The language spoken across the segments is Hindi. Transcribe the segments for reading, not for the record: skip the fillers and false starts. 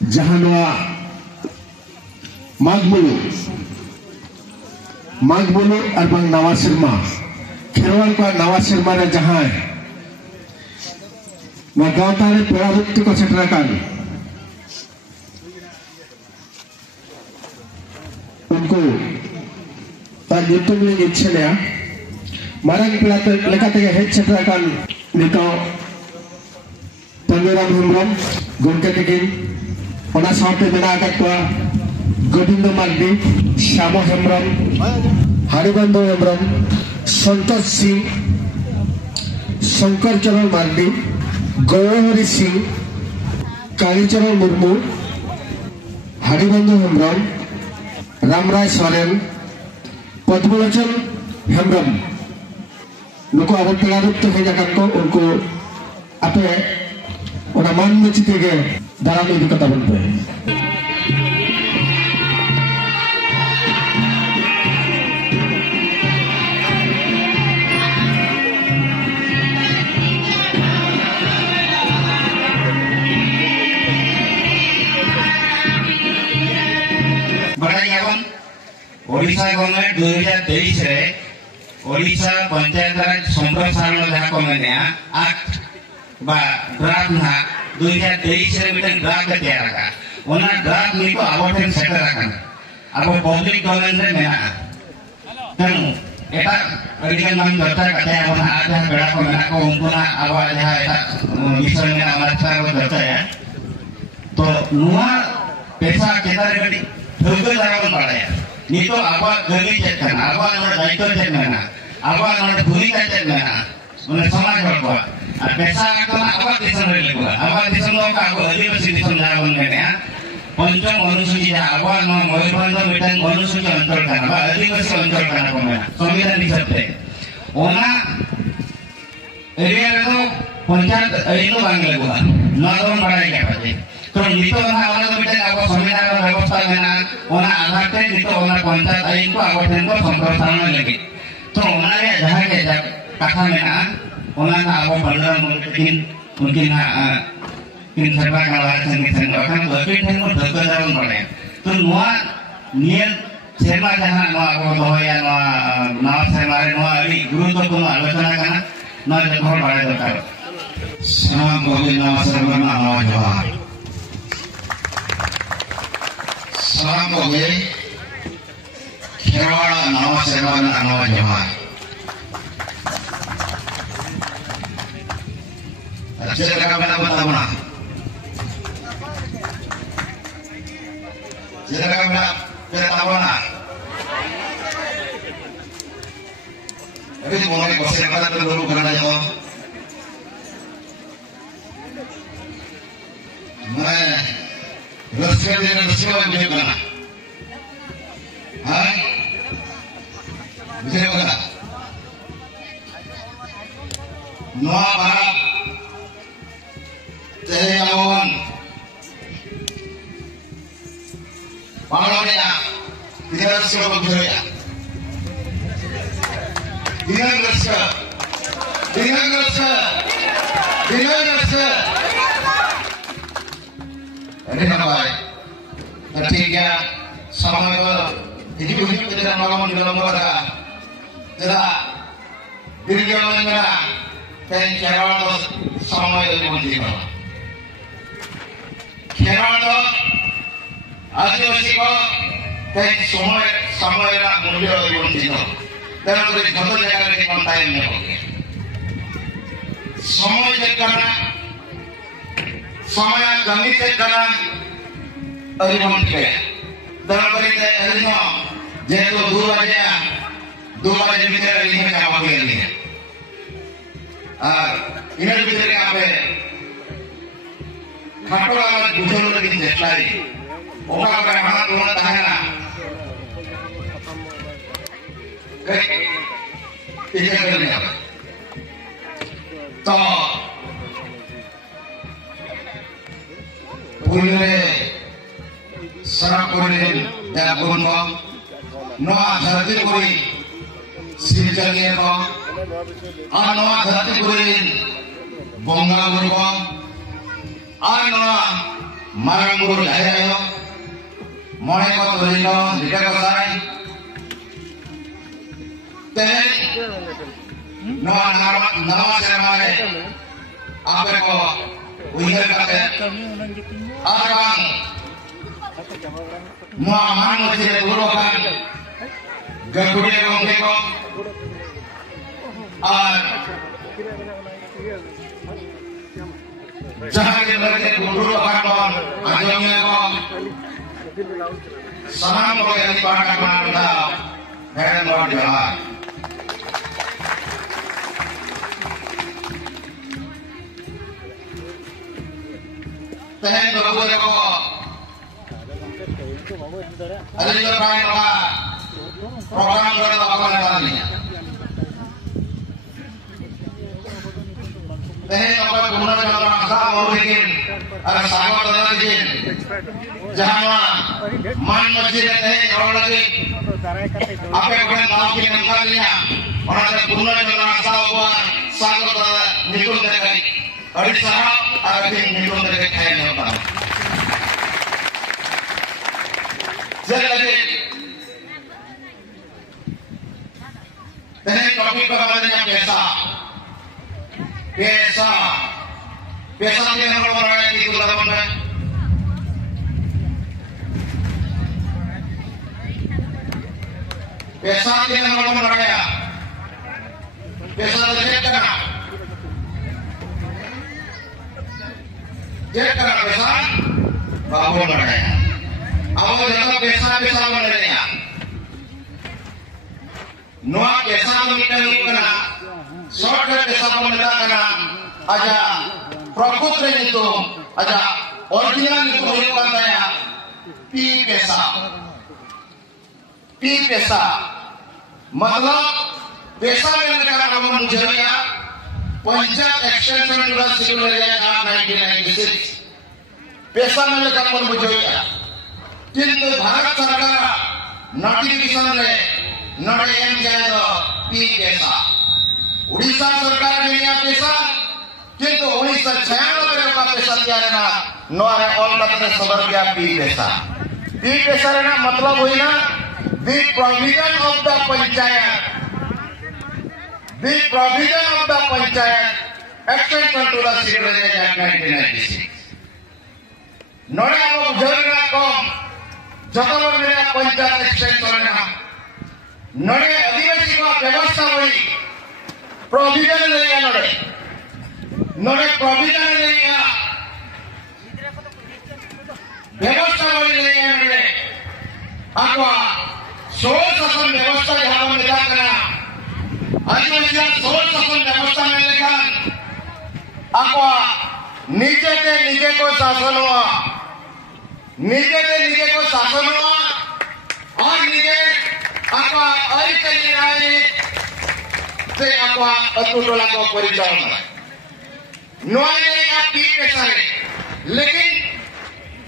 जहां माघबुलु और नवा सेरमा खेरवाल को नवा सेरमा जहां गाँवता पेड़ा भक्ति को सेटर उनको इच्छे मारंग पेड़ा हेज सेटर नित पंगेराम हेम्ब्रम गमके तकिन गोविंद मार्डी श्याम हेम्ब्रम हरिबंधु हेम्ब्रम संतोष सिंह शंकर चरण मार्डी गौरहरि सिंह कालीचरण मुर्मू हरिबंधु हेम्ब्रम रामराय सोरेन पद्मलोचन हेम्ब्रम नुको अब पेड़ा को उनको आपे मान चिते दाराम इदी कता बन पे ओडिशा गवर्नमेंट 2023 रे ओडिशा पंचायत राज संप्रसारण जहाँ को मैंने एक्ट बा ड्राफ्ट ना 2023 रे मिटन ड्राफ्ट तैयार रखा उन्हें ड्राफ्ट निको आवटेन सेटर रखा अब पब्लिक डोमेन रे मेना तनु एटा अडिगन नाम दर्ता करते हैं उन्हें आज यहाँ बेड़ा को मेना को उनको ना आवाज यहाँ एटा मिशन में हमारे साथ वो दर्ता है तो नुआ पैसा केदार गड़ी धुर्ग जागरण पड़ा है नितो आवा गमी चेतन आवा नोड दायित्व चेतन आवा नोड भूमिका चेतन उन्हें समाज को पैसा आकना आवा दिसन रे लगवा आवा दिसन लो का आवा आदिवासी दिसन जागरण में पंचम अनुसूची आवा नो मयूरभंज मिटन अनुसूची अंचल का आदिवासी अंचल का को में संविधान हिसाबते ओना एरिया रे तो पंचायत एनो बांग लगवा नदम बड़ाई के बाजे तो नितो ना वाला तो मिटन आवा संविधान व्यवस्था में ना ओना आधार पे नितो ओना पंचायत आइन को आवठन को संप्रसारण लगे तो ओना रे जहां के कथा में ना ओना ना आवा बंदर मुमकिन किन सरकार का वाला संगठन अखन लकिन ठन को धक्का जावन पड़े तो नुआ नियम सेवा जहां नुआ को दोया नुआ सेवा रे नुआ अली गुरुत्वपूर्ण आलोचना करना ना देखो बड़े दरकार सलाम गोविंद नवा सेवा नवा जवाहर सलाम होगे खेरवाड़ा नवा सेवा नवा जवाहर अच्छे लगा बताना जगह में बताना अभी तो बोले बसे का तो लोग करना जाओ मैं रस्ते में मुझे करना हाँ मुझे करना नौ बार तेरे आवन Pangalonya, tidak siapa berjaya. Dengan rasa. Ini apa? Ketiga, sama itu hidup tidak melawan dalam warga. Tidak diri orang merah. Dan Kerala sama itu dibuat. Kerala आदिवासी को कई समय मूल्य वंचित तेनाली जो जगह कंटाइन समय चेकना समय गमी चेकना तेनाली जेहेतु 2 बजे भीतर चाबा हुई और इन भीतर आप खाटो बुझे लगे चेष्टा ओका पे हाथ होना ताहेना इसे करने तो पुरे सारा पुरे या बुनो नवा धरती पुरी सिलचलिए को और नवा धरती पुरी बोंगा बुनो और नवा मारंग बुरु जाहिर आयो मणे को तुलिनो लिटा गोसाई तेहें नवा सेरमा रे आपे को उइहर काते आर बांग नवा मान मस्जिद रे गुरु खान गंगुड़िया गंगे को और जहाँ के लड़के गुरु खान को आजमिया को सलाम को यदि पाठ करना हेरन लॉर्ड जोहार तहें बाबू को अली तो प्राय का प्रोग्राम करने वाला नहीं तहें apa guna dalam rangka mau bikin ada sahabat dalam bikin jama man masjid teh orang lagi apa yang mau bikin kalinya orang ada guna dalam rangka buat sahabat nikung dari hari sahab ada nikung dari kain apa jadi lagi teh topik pertama पैसा पैसा के हम लोग रहे की तुला बन रहे पैसा के हम लोग बन रहे पैसा चेक करना पैसा बाबू बन रहे अब जब पैसा पैसा बन रहे हैं नवा पैसा तो मिलने नहीं करना शॉर्ट पैसा को मिला करना आजा प्रकृति ने तो आजा ओरिजिनल ने तो ये करता है पी पैसा मतलब पैसा मिलने का काम मुझे या पंचायत एक्सटेंशन यूनिवर्सिटी में लिया था 1996 पैसा मिलने का काम मुझे या किंतु भारत सरकार नोटिफिकेशन में नोटे एम किया तो पी पैसा उड़ीसा सरकार ने लिया पैसा किंतु 1996 का पैसा क्या रहना नोरे ऑल करते सदर क्या पी पैसा रहना मतलब हुई ना the provision of the panchayat extension to the city village act 1996 नोरे अब जरूर कम जतवर मेरा पंचायत एक्सटेंशन रहना नोरे आदिवासी का व्यवस्था हुई प्रोविजन नहीं है नोरे प्रोविजन नहीं है व्यवस्था वाली नहीं है नोरे आपका सोल शासन व्यवस्था जहाँ पर मिला करना आदिवासी सोल शासन व्यवस्था में लेकर आपका नीचे के नीचे को शासन हुआ और नीचे आपका से आपका अतुटोला को परिचालन नोए या पी पैसा लेकिन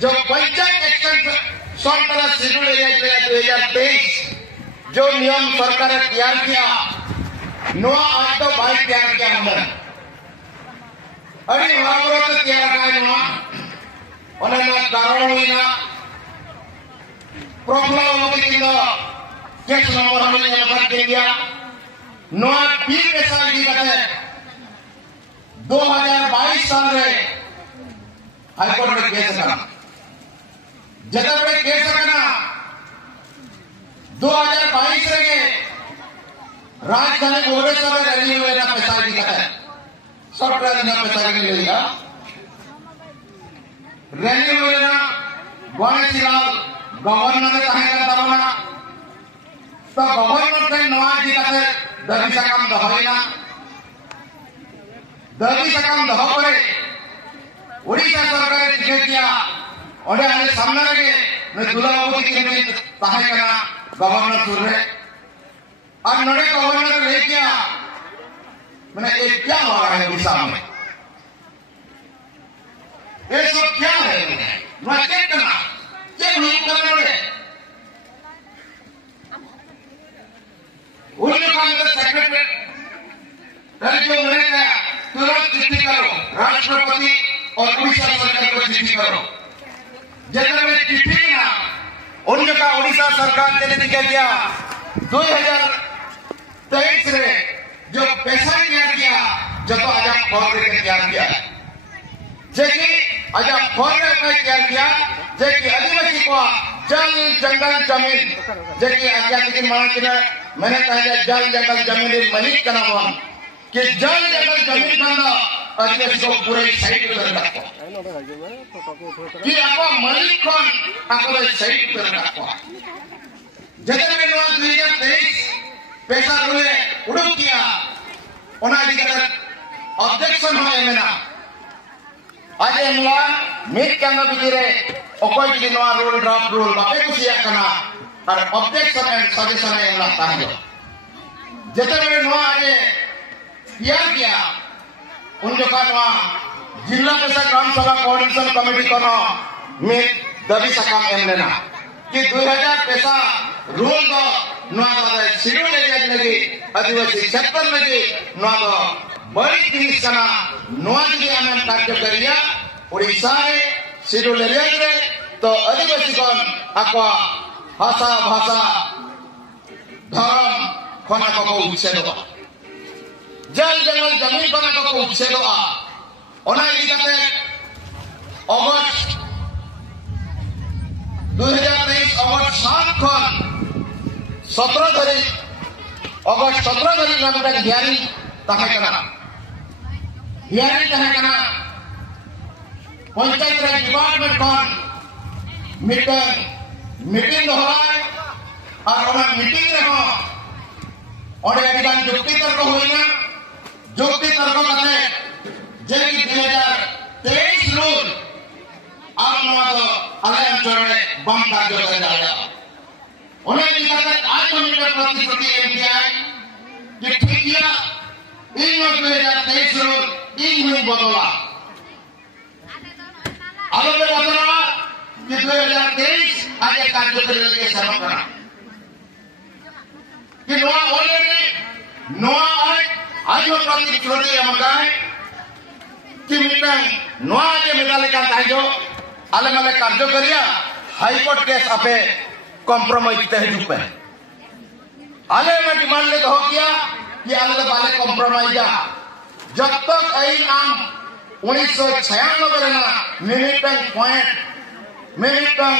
जो पंचायत एक्सटेंशन का शेड्यूल एरिया 2023 जो नियम सरकार ने तैयार किया नोआ आज तो भाई तैयार किया हमने अरे महापुरुष ने तैयार किया नोआ उन्होंने कारण हुई ना प्रॉब्लम होगी किंतु केस नंबर हमने यहाँ पर दिया नोआ पी पैसा की कथे 2022 साल में हाईकोर्ट में केस करना जगह पे केस करना 2022 रे राजधानी भुवनेश्वर में रैली हुए ना पैसा की कथे सरकार ने पैसा की लिया रैली हुए ना गणेश लाल गवर्नर ने कहा दबाना तो गवर्नर से नवाज जी का दबी सकम दबाइना दबी सकम दबा पड़े उड़ीसा सरकार ने टिकट दिया और आने सामने लगे मैं दुलाबाबू की केंद्र ताहे करना गवर्नर सुन रहे और नड़े गवर्नर ले गया मैंने एक क्या हो रहा है उड़ीसा में ये सब क्या है मैं चेक करना चेक नहीं करना उन्होंने कहा सेक्रेटरी राज्यों में तुरंत चिट्ठी करो राष्ट्रपति और उड़ीसा सरकार को चिट्ठी करो जितने चिट्ठी ना उन जगह ओडिशा सरकार ने दिखा गया 2023 रे जो पैसा तैयार किया जो तो आजा फॉर रे तैयार किया जेकि आजा फॉर रे तैयार किया जेकि आदिवासी को जल जंगल जमीन जेकि आजा दिन मां के मैंने कहा जल जंगल जमीन मालिक का नाम कि जल जंगल जमीन का आदिवासी को पूरे साइड कर रखो कि आपको मालिक कौन आपको साइड कर रखो जगह में 2023 पैसा रुले उड़ू किया उन्हें दिक्कत ऑब्जेक्शन हो एमेना आज हमला मिट कांगा बिजरे ओकोई जी नवा रूल ड्राफ्ट रूल बापे कुसिया कना और ऑब्जेक्शन एंड सजेशन एमला ताहियो जते में नवा आज तैयार किया उन जो का नवा जिला पैसा ग्राम सभा कोऑर्डिनेशन कमेटी कोनो मिट दबी सकाम एमलेना कि 2000 पैसा रूल दो नवा शेड्यूल एरिया लगी आदिवासी क्षेत्र लगी नवा बड़ी जिनिस कना नवा जी आम कार्य करिया ओडिशा रे शेड्यूल एरिया रे तो आदिवासी कौन आको भाषा भाषा धर्म खना को उछेदो जल जंगल जमीन खना को उछेदो ओना इदिकाते अगस्त 2023 अगस्त 7 खन 17 धरी अगस्त 17 धरी नामटा हियारिंग ताहेकना पंचायत राज डिपार्टमेंट खन मीटिंग होय और ओना मीटिंग रे हो ओडे अडिगान जुक्ति तर्क होइना जुक्ति तर्क कते जे कि 2023 रूल आप नवा तो अले अंचल रे बम कार्य करे जाया ओने निकात आज मीटर प्रतिशत एमपीआई कि ठिकिया इन 2023 रूल इन हुई बदला आगे बदला कि 2023 आगे कार्य करने के समय करा कि नवा ऑलरेडी नवा आज प्रतिशत एमकाय कि मीटिंग नवा जे मेदाले का ताइजो आले माले कार्य करिया हाई कोर्ट केस आपे कॉम्प्रोमाइज ते जुपे आले में डिमांड ले हो किया कि आले बाले कॉम्प्रोमाइज जब तक आई नाम 1996 रे ना मिनिटंग पॉइंट मिनिटंग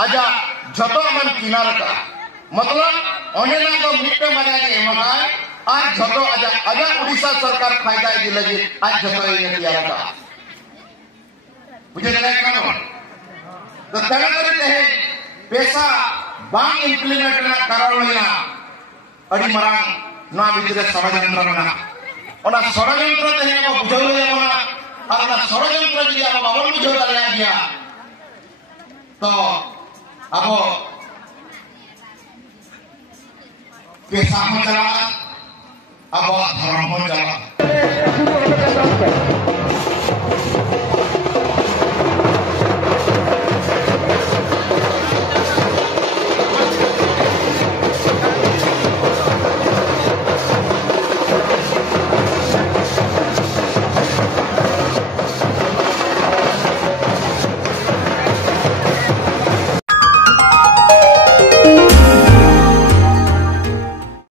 आजा जतो मन किनारा का मतलब ओनेला तो मिटे मजा के मगाय आज जतो आजा ओडिशा सरकार फायदा दि लगी आज जतो ये दिया का बुझे लगा का तो तगड़ा करते हैं पैसा बांग इंप्लीमेंट ना करावलिना अड़ी मरांग ना बिजरे षडयंत्र ना ओना षडयंत्र ते को बुझौले ओना और ना षडयंत्र जी अब बाबन बुझौ लगा गया तो अब पैसा हो चला अब धर्म हो चला